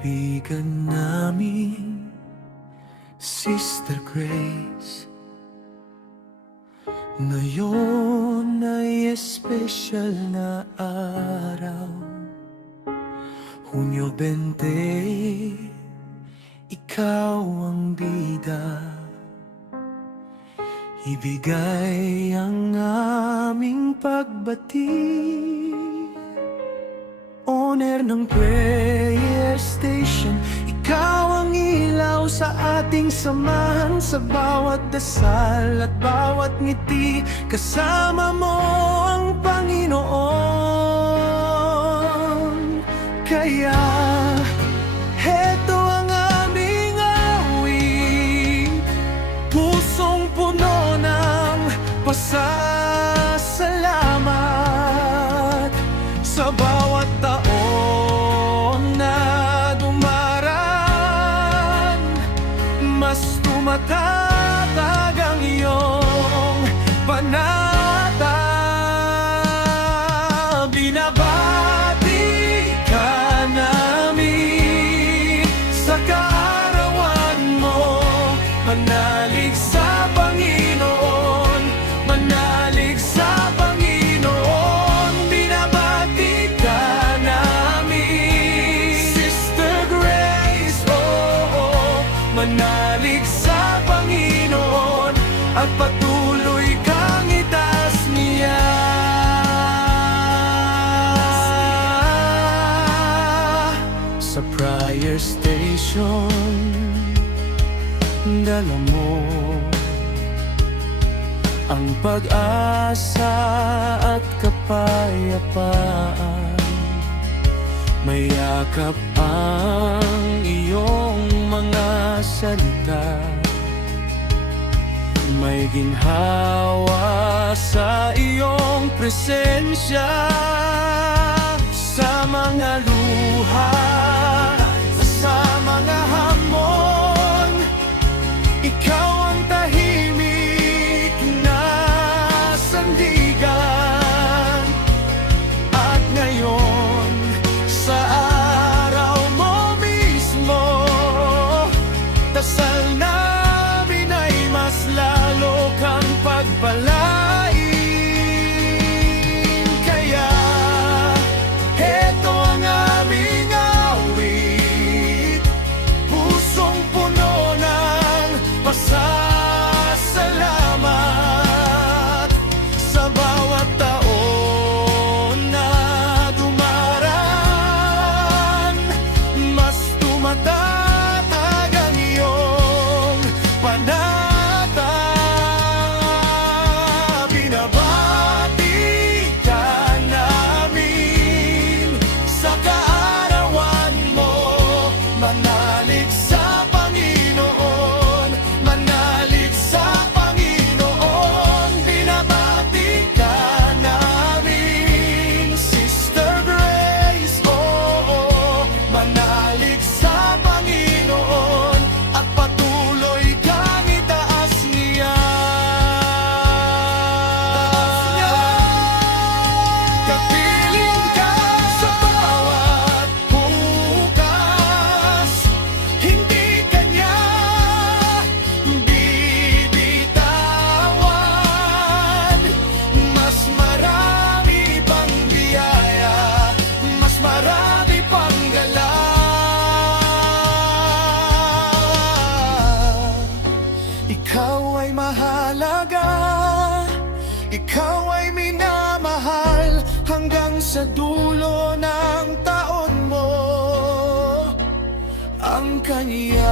kaibigan namin, Sister Grace. Ngayon ay espesyal na araw, Hunyo 20, ikaw ang bida. Ibigay ang aming pagbati. Owner ng prayer station, ikaw ang ilaw sa ating samahan. Sa bawat dasal at bawat ngiti, kasama mo ang Panginoon. Kaya heto ang aming awit, pusong puno ng pasasalamat sa bawat taon na dumaraan. Mas tumatatag ang iyong panata. Binabati ka namin sa kaarawan mo. Manalig sa Panginoon, manalig sa Panginoon. Binabati ka namin, Sister Grace, manalig sa Panginoon at patuloy kang itaas niya. Sa prayer station, dala mo ang pag-asa at kapayapaan. Mayakap ang iyong mga salita, may ginhawa sa iyong presensya. Sa mga luha, sa mga hamon, ikaw ang tahimik na sandigan. At ngayon, sa araw mo mismo, dasal namin ay mas lalo kang pagpalain. Kaya heto ang aming awit, pusong puno ng pasasalamat sa bawat taon na dumaraan. Mas tumatatag ang iyong panata. Binabati ka namin sa kaarawan mo. Manalig sa Panginoon, manalig sa Panginoon. Binabati ka namin, Sister Grace, manalig sa Panginoon at patuloy kang itaas niya. Kapiling ka sa bawat bukas, hindi kanya bibitawan. Mas marami pang biyaya, mas marami pang galak. Ikaw ay mahalaga, ikaw ay minamahal hanggang sa dulo ng taon mo. Ang Kanya